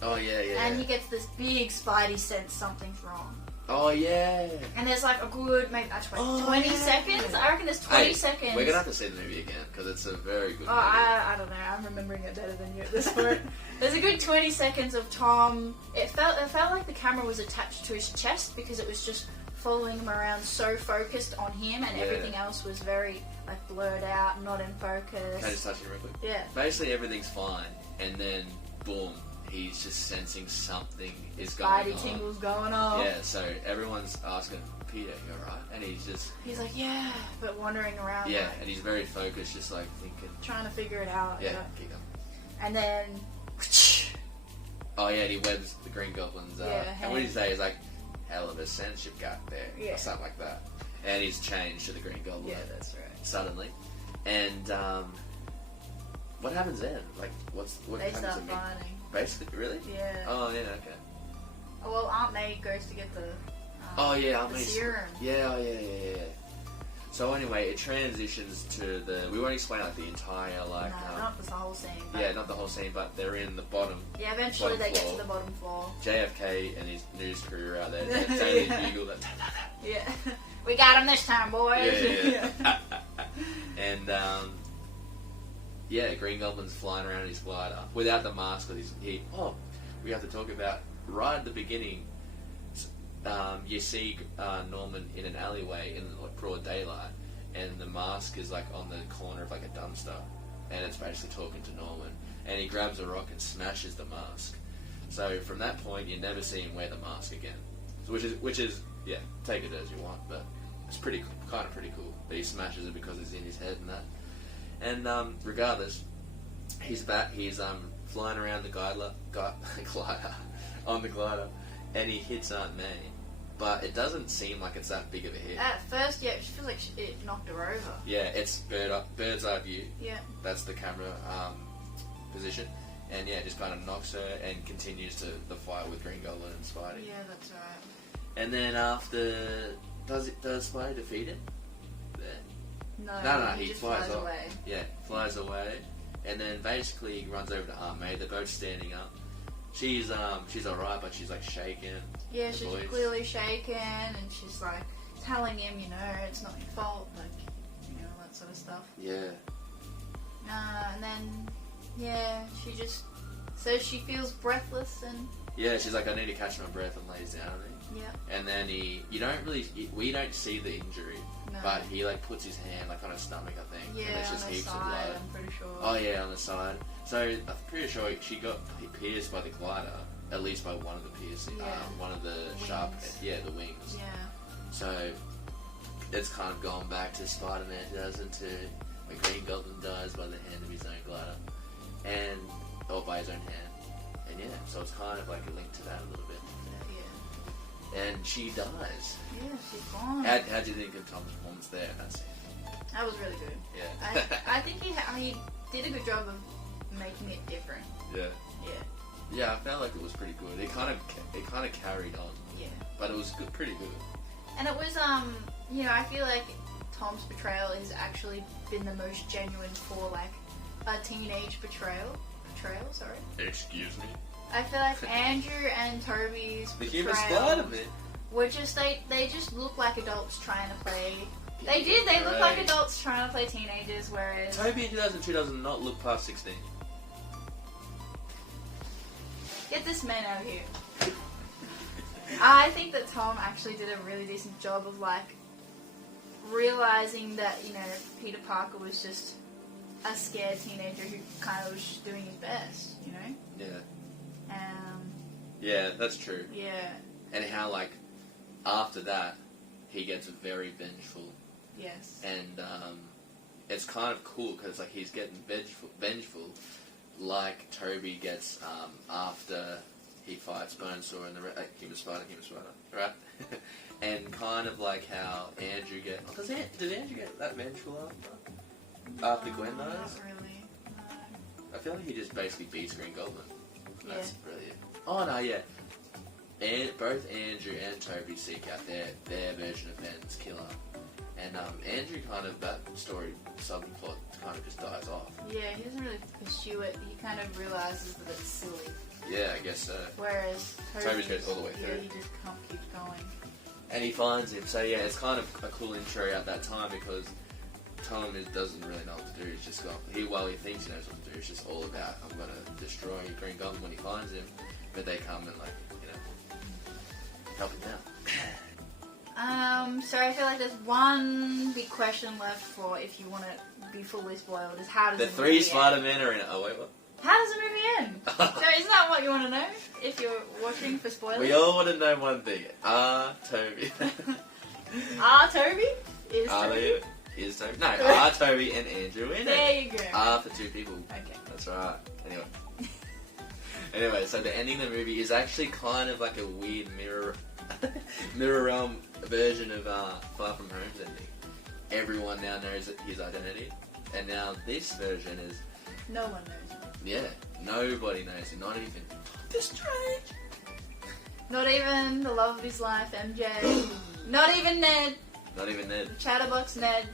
Oh, yeah. And he gets this big Spidey sense something's wrong. Oh, yeah. And there's like a good, maybe 20 seconds? I reckon there's 20 seconds. We're going to have to see the movie again, because it's a very good movie. I don't know. I'm remembering it better than you at this point. There's a good 20 seconds of Tom. It felt like the camera was attached to his chest, because it was just following him around, so focused on him, and everything else was very like blurred out, not in focus. Can I just touch it real quick? Yeah. Basically everything's fine, and then, boom. He's just sensing something is going on. Spidey tingles going on. Yeah, so everyone's asking, Peter, you alright? And he's like, yeah, but wandering around. Yeah, like, and he's very focused, just like thinking. Trying to figure it out. Yeah, keep going. And then. Oh, yeah, and he webs the Green Goblin's. And what did he say? He's like, hell of a sense you've got there. Yeah. Or something like that. And he's changed to the Green Goblin. Yeah, that's right. Suddenly. And, what happens then? Like, what they happens? They start fighting. Basically, really? Yeah. Oh, yeah, okay. Well, Aunt May goes to get the Aunt May's serum. Yeah. So anyway, it transitions to the. We won't explain like the entire like. No, not the whole scene. Yeah, not the whole scene, but they're in the bottom. Yeah, eventually they get to the bottom floor. JFK and his news crew are out there. They say the bugle that. Yeah, we got him this time, boys. Yeah. And yeah, Green Goblin's flying around in his glider without the mask. We have to talk about right at the beginning. You see Norman in an alleyway in like broad daylight, and the mask is like on the corner of like a dumpster, and it's basically talking to Norman. And he grabs a rock and smashes the mask. So from that point, you never see him wear the mask again, which is yeah, take it as you want, but it's kind of pretty cool. But he smashes it because it's in his head and that. And regardless, he's back. He's flying around the glider on the glider, and he hits Aunt May. But it doesn't seem like it's that big of a hit. At first, yeah, it feels like it knocked her over. Yeah, it's bird's eye view. Yeah. That's the camera position. And yeah, it just kind of knocks her and continues to the fight with Green Goblin and Spidey. Yeah, that's right. And then after, does Spidey defeat him? There. No, he just flies off. away. Yeah, flies away. And then basically he runs over to Aunt May. They're both standing up. She's alright, but she's like shaking. Yeah, she's clearly shaken, and she's like telling him, it's not your fault, like, that sort of stuff. Yeah. And then, yeah, she just says she feels breathless, and... Yeah, she's like, I need to catch my breath, and lays down on him. Yeah. And then we don't see the injury, but he like puts his hand like on her stomach, I think. Yeah, and it's just on the heaps side, of blood. I'm pretty sure. Oh yeah, on the side. So I'm pretty sure she got pierced by the glider, at least by one of the piercing, one of the wings. the wings. Yeah. So it's kind of gone back to Spider-Man 2002, when Green Goblin dies by the hand of his own glider, or by his own hand. And yeah, so it's kind of like a link to that a little bit. Yeah. And she dies. Yeah, she's gone. How do you think of Tom's performance there in that scene? That was really good. Yeah. I think he did a good job of making it different. Yeah. Yeah. Yeah, I felt like it was pretty good. It kind of carried on. Yeah. But it was good, pretty good. And it was I feel like Tom's portrayal has actually been the most genuine for like a teenage portrayal. Sorry. Excuse me. I feel like Andrew and Toby's the human portrayal... Spider-Man. were just they just look like adults trying to play. They did. They look like adults trying to play teenagers, whereas Toby in 2002 does not look past 16. Get this man out of here. I think that Tom actually did a really decent job of like realizing that, you know, Peter Parker was just a scared teenager who kind of was just doing his best, you know? Yeah. Yeah, that's true. Yeah. And how, like, after that, he gets very vengeful. Yes. And it's kind of cool because, like, he's getting vengeful like Toby gets after he fights Bonesaw and the human spider, right? And kind of like how Andrew did Andrew get that vengeful after Gwen dies? Not really. No. I feel like he just basically beats Green Goblin. That's brilliant. Oh no, yeah. And both Andrew and Toby seek out their version of Ben's killer. And Andrew kind of, that story subplot kind of just dies off. Yeah, he doesn't really pursue it. He kind of realizes that it's silly. Yeah, I guess so. Whereas Toby goes all the way through. Yeah, he just keeps going. And he finds him. So yeah, it's kind of a cool intro at that time because Tom doesn't really know what to do. He's just got, while he thinks he knows what to do, it's just all about, I'm going to destroy Green Goblin when he finds him. But they come and, like, you know, help him out. So I feel like there's one big question left for if you want to be fully spoiled, is how does the movie three end? Spider-Men are in it. Oh, wait, what? How does the movie end? So isn't that what you want to know if you're watching for spoilers? We all want to know one thing. Toby. Toby? Is Toby? Is Toby? No, Toby and Andrew in it. There you go. For two people. Okay. That's right. Anyway, so the ending of the movie is actually kind of like a weird mirror realm version of Far From Home's ending. Everyone now knows his identity, and now this version is no one knows. Yeah, nobody knows him. Not even Doctor Strange. Not even the love of his life, MJ. Not even Ned. Not even Ned. The Chatterbox Ned.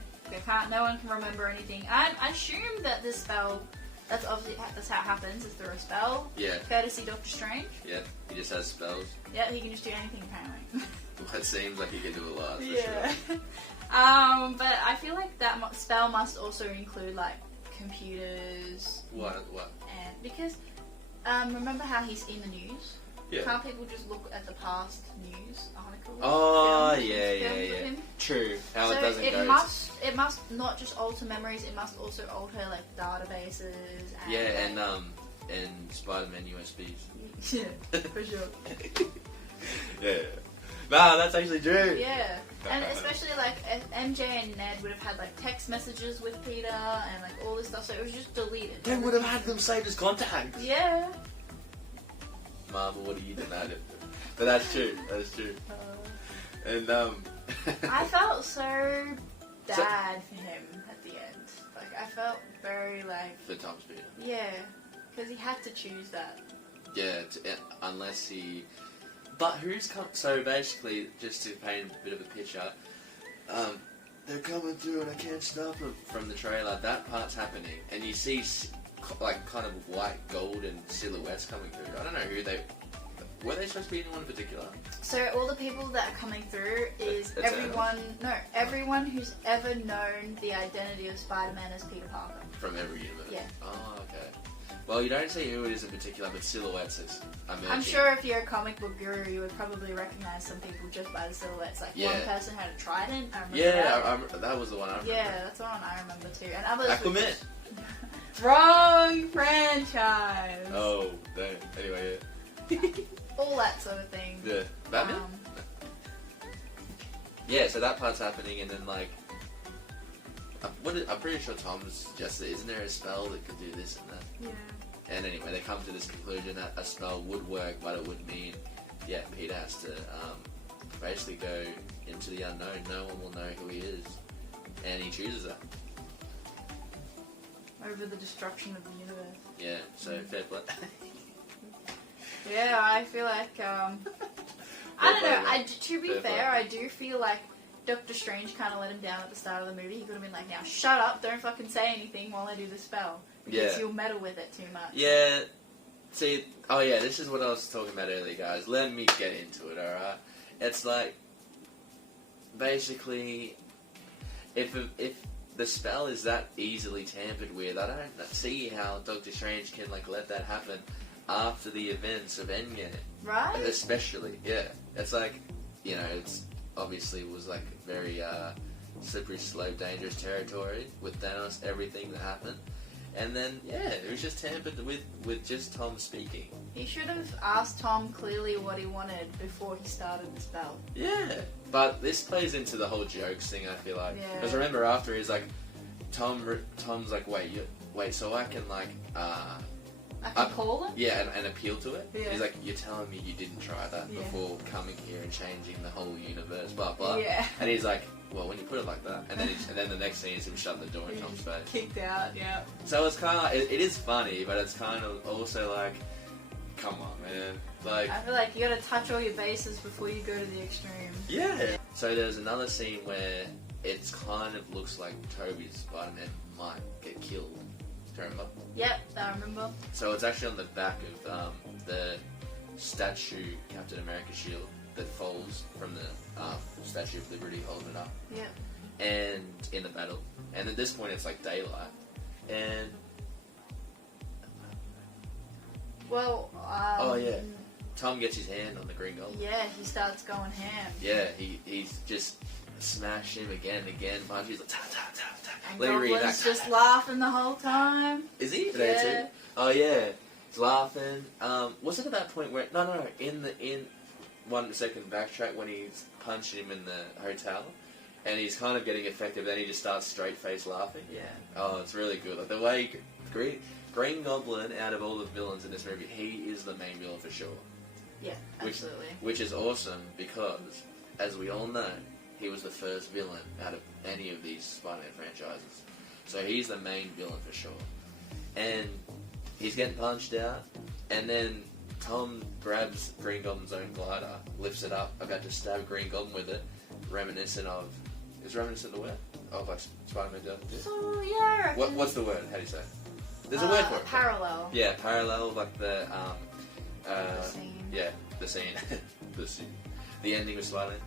No one can remember anything. I assume that this spell. That's how it happens. It's through a spell. Yeah. Courtesy Doctor Strange. Yeah, he just has spells. Yeah, he can just do anything apparently. Well, it seems like he can do a lot. For yeah. Sure. But I feel like that spell must also include like computers. What? And because remember how he's in the news? Yeah. Can't people just look at the past news articles? Oh, films yeah. Of him? True. How so it doesn't go. It must not just alter memories. It must also alter like databases. And, and Spider-Man USBs. Yeah, for sure. Yeah. No, that's actually true. Yeah. And especially like MJ and Ned would have had like text messages with Peter and like all this stuff, so it was just deleted. They would have had them saved as contacts. Yeah. Marvel, what are you denying it? But that's true. That's true. And I felt so bad for him at the end. Like I felt very like for Tom Peter. Yeah, because he had to choose that. Yeah, unless he. But who's come? So basically, just to paint a bit of a picture, they're coming through and I can't stop them. From the trailer, that part's happening, and you see like kind of white, golden silhouettes coming through. I don't know who they were. They supposed to be anyone in particular? So all the people that are coming through is everyone who's ever known the identity of Spider-Man as Peter Parker from every universe. Yeah. Oh, okay. Well, you don't say who it is in particular, but silhouettes is emerging. I'm sure if you're a comic book guru, you would probably recognize some people just by the silhouettes. Like one person had a trident. I remember that. That was the one I remember. Yeah, that's the one I remember too. And others. Aquaman. Wrong franchise. Oh, damn. Anyway, yeah. All that sort of thing. Yeah. Batman? Yeah, so that part's happening, and then, like, I'm pretty sure Tom suggested, isn't there a spell that could do this and that? Yeah. And anyway, they come to this conclusion that a spell would work, but it would mean, Peter has to basically go into the unknown. No one will know who he is. And he chooses that. Over the destruction of the universe. Yeah, so fair play. Yeah, I feel like, I don't know, to be fair, I do feel like Doctor Strange kind of let him down at the start of the movie. He could have been like, now shut up, don't fucking say anything while I do the spell. Because you'll meddle with it too much. Yeah, see, this is what I was talking about earlier, guys. Let me get into it, alright? it's like basically if the spell is that easily tampered with, I don't see how Doctor Strange can like let that happen after the events of Endgame. Right? Especially, yeah. It's like, you know, it's obviously was like very slippery slope, dangerous territory with Thanos, everything that happened. And then, yeah, it was just tampered with just Tom speaking. He should have asked Tom clearly what he wanted before he started the spell. Yeah, but this plays into the whole jokes thing, I feel like. Yeah. Because remember after he's like, Tom's like, wait, so I can like, I can call him? Yeah, and appeal to it. Yeah. He's like, you're telling me you didn't try that before coming here and changing the whole universe, blah blah. Yeah. And he's like, well, when you put it like that, and then the next scene is him shutting the door in Tom's face. Kicked out, yeah. So it's kind of, it is funny, but it's kind of also like, come on, man. Like, I feel like you gotta touch all your bases before you go to the extreme. yeah. So there's another scene where it's kind of looks like Toby's Spider-Man might get killed. Do you remember? Yep, I remember. So it's actually on the back of the statue Captain America shield that falls from the Statue of Liberty holding it up. Yeah. And in the battle. And at this point it's like daylight. And... Well, oh yeah. Tom gets his hand on the Green Goblin. Yeah, he starts going ham. Yeah, he's just smashed him again and again. He's like, ta ta ta ta. And Goblin's just laughing the whole time. Is he? Yeah. There too? Oh yeah. He's laughing. Was it at that point where... No. In 1 second backtrack when he's punching him in the hotel and he's kind of getting effective, then he just starts straight face laughing. Yeah. Oh, it's really good. Like the way Green Goblin, out of all the villains in this movie, he is the main villain for sure. Yeah, absolutely. Which is awesome because, as we all know, he was the first villain out of any of these Spider-Man franchises. So he's the main villain for sure. And he's getting punched out, and then Tom grabs Green Goblin's own glider, lifts it up, about to stab Green Goblin with it, reminiscent of... Is reminiscent the word? Of like Spider-Man does? Yeah. So, yeah, I reckon. What's the word? How do you say it? There's a word for it. Parallel. Yeah, parallel, like the... the scene. Yeah, the scene. The scene. The ending of Spider-Man.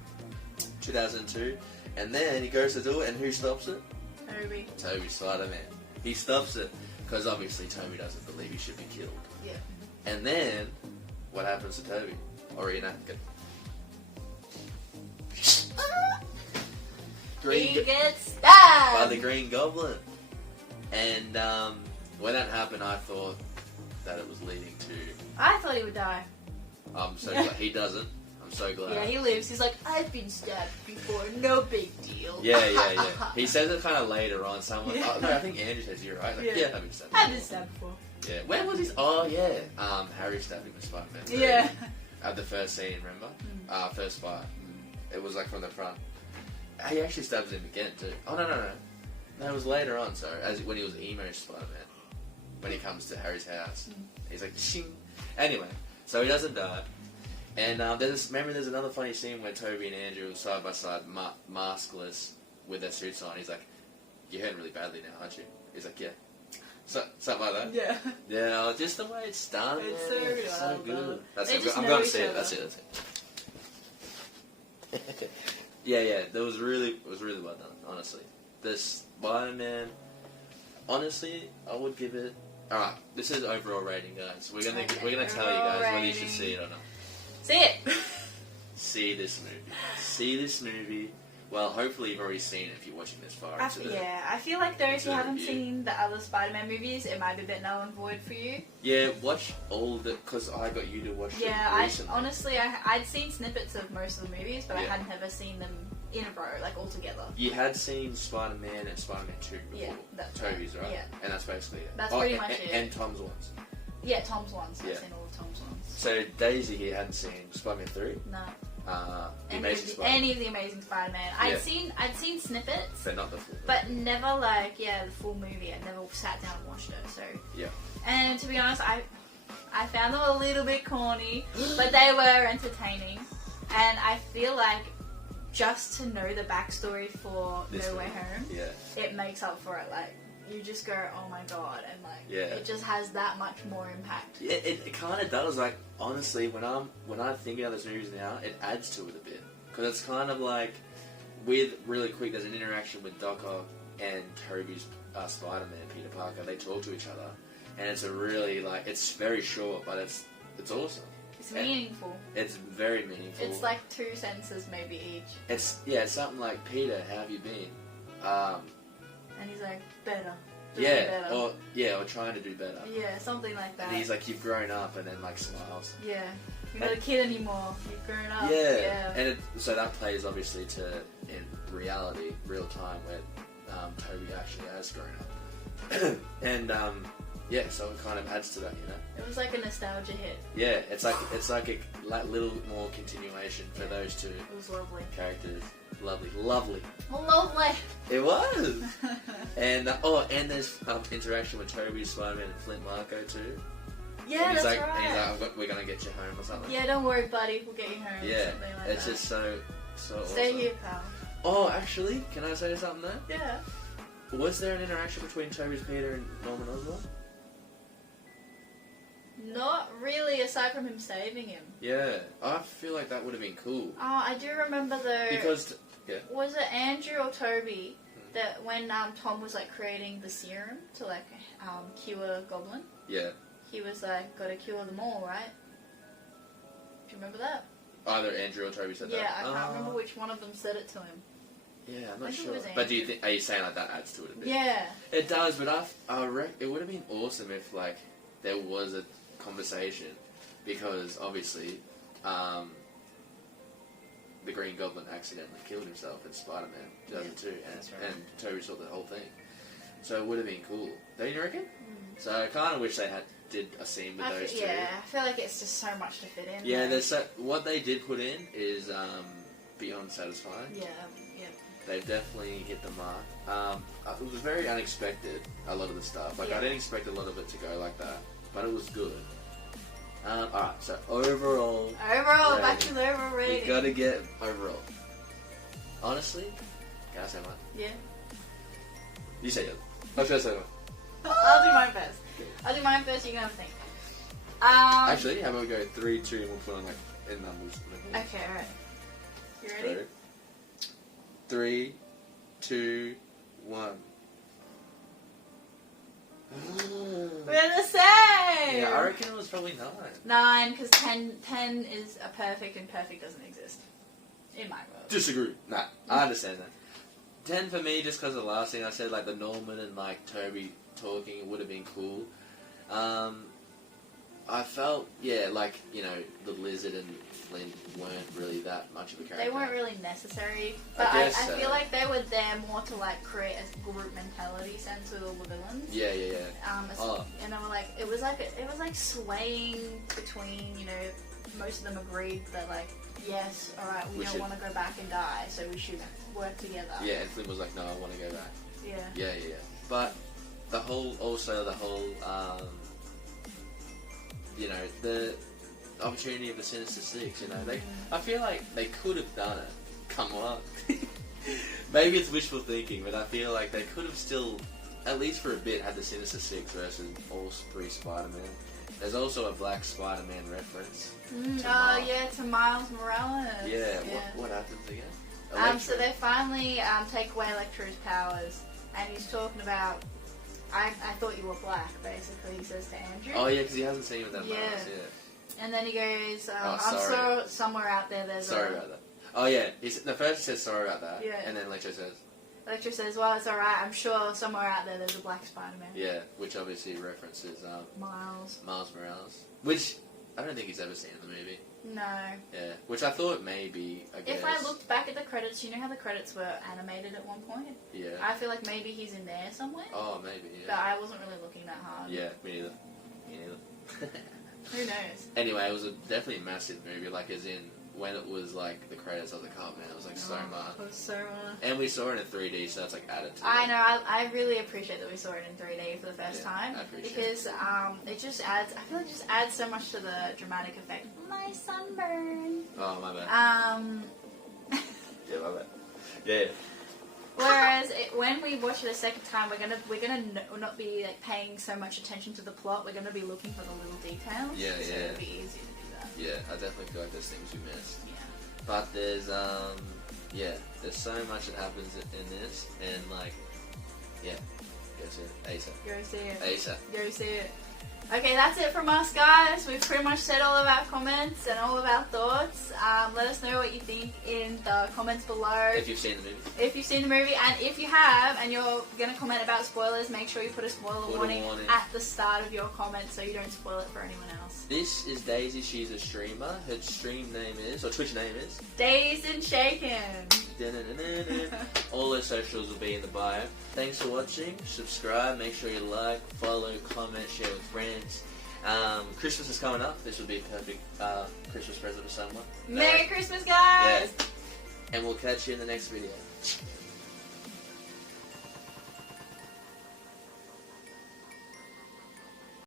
2002. And then he goes to do it, and who stops it? Toby, Spider-Man. He stops it, because obviously Toby doesn't believe he should be killed. Yeah. And then, what happens to Toby? Or Ian Atkin? He gets stabbed! By the Green Goblin. And when that happened, I thought that it was leading to... I thought he would die. I'm so glad. He doesn't. I'm so glad. Yeah, he lives. He's like, I've been stabbed before, no big deal. Yeah. He says it kind of later on. Someone... Yeah. Oh, no, I think Andrew says you're right. Like, yeah, I've been stabbed before. I've been stabbed before. Yeah. When was his... Oh, yeah. Harry stabbed him with Spider-Man 3. Yeah. At the first scene, remember? First fight. It was like from the front. He actually stabs him again, too. Oh, no. No, it was later on, so when he was emo Spider-Man. When he comes to Harry's house. He's like, shing. Anyway, so he doesn't die. And there's another funny scene where Toby and Andrew are side by side, maskless, with their suits on. He's like, you're hurting really badly now, aren't you? He's like, yeah. Something like that. Yeah. Yeah, just the way it's done. It's so good. That's they it. I'm going to say it. That's it. Yeah. It was really well done. Honestly, this Spider-Man. Honestly, I would give it. All right, this is overall rating, guys. We're gonna tell you guys whether you should see it or not. See it. See this movie. Well, hopefully you've already seen it if you're watching this far into the... Yeah, I feel like those who haven't review. seen the other Spider-Man movies, it might be a bit null and void for you. Yeah, watch all the... Because I got you to watch them recently. I'd seen snippets of most of the movies, but I Yeah. hadn't ever seen them in a row, like all together. You had seen Spider-Man and Spider-Man 2 before. Yeah, that's Toby's, right? Yeah. And that's basically it. That's pretty much it. And Tom's ones. Yeah, Tom's ones. Yeah. I've seen all of Tom's ones. So Daisy here hadn't seen Spider-Man 3. No. Any of the Amazing Spider-Man. I'd seen snippets, but not the full. but never the full movie. I never sat down and watched it. So yeah. And to be honest, I found them a little bit corny, but they were entertaining. And I feel like just to know the backstory for No Way Home, yeah, it makes up for it. Like you just go, oh my god, and like Yeah. it just has that much more impact. Yeah, it kind of does. Like, honestly, when I think about those movies now, it adds to it a bit, because it's kind of like, with really quick, there's an interaction with Doc Ock and Toby's Spider-Man, Peter Parker. They talk to each other, and it's a really, like, it's very short, but it's awesome. It's meaningful. It's very meaningful. It's like 2 sentences maybe each. It's something like, Peter, how have you been? And he's like, better. Yeah, better. or trying to do better. Yeah, something like that. And he's like, you've grown up, and then like smiles. Yeah, you're not a kid anymore. You've grown up. Yeah. And so that plays obviously to in reality, real time, where Toby actually has grown up, and yeah, so it kind of adds to that, you know. It was like a nostalgia hit. Yeah, it's like a little more continuation for those two. It was lovely. Characters. Lovely. Lovely. It was. and there's interaction with Toby, Spider-Man, and Flint Marko too. Yeah, and he's that's like, right. And he's like, we're gonna get you home or something. Yeah, don't worry, buddy. We'll get you home. Yeah, Or something like it's that. just so Stay awesome. here, pal. Oh, actually, can I say something there? Yeah. Was there an interaction between Toby's Peter and Norman Osborn? Not really, aside from him saving him. Yeah, I feel like that would have been cool. Oh, I do remember though. Because, Was it Andrew or Toby that when Tom was like creating the serum to like cure Goblin? Yeah. He was like, gotta cure them all, right? Do you remember that? Either Andrew or Toby said that. Yeah, I can't remember which one of them said it to him. Yeah, I'm I not think it sure. was But do you think? Are you saying like that adds to it a bit? Yeah. It does, but I reckon it would have been awesome if like there was a conversation, because obviously the Green Goblin accidentally killed himself in Spider-Man 2002, and Toby saw the whole thing. So it would have been cool. Don't you reckon? So I kind of wish they did a scene with those two. Yeah, I feel like it's just so much to fit in. Yeah, what they did put in is beyond satisfying. Yeah. They've definitely hit the mark. It was very unexpected, a lot of the stuff. Like, I didn't expect a lot of it to go like that, but it was good. Alright, so overall... Overall, back to the overall rating. We gotta get overall. Honestly, can I say mine? Yeah. You say yours. I'll try to say mine. I'll do mine first. I'll do mine first, you can have a think. Actually, how about we go 3, 2, and we'll put on, like, in numbers. Okay, alright. You ready? 3, 2, 1. We're the same! Yeah, I reckon it was probably 9. 9, because 10 is a perfect, and perfect doesn't exist. In my world. Disagree. Nah, I understand that. 10 for me, just because of the last thing I said, like the Norman and like Toby talking, it would have been cool. I felt, like, you know, the Lizard and Flint weren't really that much of a character. They weren't really necessary, but I feel like they were there more to like create a group mentality sense with all the villains. Yeah. And they were like, it was like swaying between, you know, most of them agreed that like, yes, alright, we don't want to go back and die, so we should work together. Yeah, and Flint was like, no, I want to go back. Yeah. Yeah. But the whole, you know, the opportunity of the Sinister Six, you know, I feel like they could have done it. Come on. Maybe it's wishful thinking, but I feel like they could have still, at least for a bit, had the Sinister Six versus all 3 Spider-Man. There's also a Black Spider-Man reference. To Miles Morales. Yeah. What happens again? So they finally take away Electro's powers, and he's talking about, I thought you were black, basically, he says to Andrew. Oh, yeah, because he hasn't seen him with that mask, And then he goes, sorry. somewhere out there there's Sorry about that. Oh, yeah, the first he says sorry about that, and then Electro says, well, it's alright, I'm sure somewhere out there there's a black Spider-Man. Yeah, which obviously references Miles Morales. Which I don't think he's ever seen in the movie. No. Yeah, which I thought maybe, I guess. If I looked back at the credits, you know how the credits were animated at one point? Yeah. I feel like maybe he's in there somewhere. Oh, maybe, yeah. But I wasn't really looking that hard. Yeah, me neither. Who knows? Anyway, it was definitely a massive movie, like as in, when it was like the credits, I was like, oh man, it was like so much. It was so much. And we saw it in 3D, so that's like added to it. I know, I really appreciate that we saw it in 3D for the first time. I appreciate because it just adds, I feel like it just adds so much to the dramatic effect. My sunburn. Oh, my bad. Um. Yeah, my bad. Yeah. Whereas when we watch it a second time, we're gonna not be like paying so much attention to the plot. We're gonna be looking for the little details. Yeah, so yeah. it'll be easy to do that. Yeah, I definitely feel like there's things we missed. Yeah. But there's there's so much that happens in this, and like, yeah, go see it ASAP. Go see it. ASAP. Go see it. Okay, that's it from us, guys. We've pretty much said all of our comments and all of our thoughts. Let us know what you think in the comments below. If you've seen the movie. If you've seen the movie, and if you have, and you're going to comment about spoilers, make sure you put a spoiler warning at the start of your comment so you don't spoil it for anyone else. This is Daisy. She's a streamer. Her stream name is, or Twitch name is, DAZEDNSHAKEN. All her socials will be in the bio. Thanks for watching. Subscribe. Make sure you like, follow, comment, share with friends. Christmas is coming up. This will be a perfect Christmas present for someone. Merry Christmas, guys! Yeah. And we'll catch you in the next video.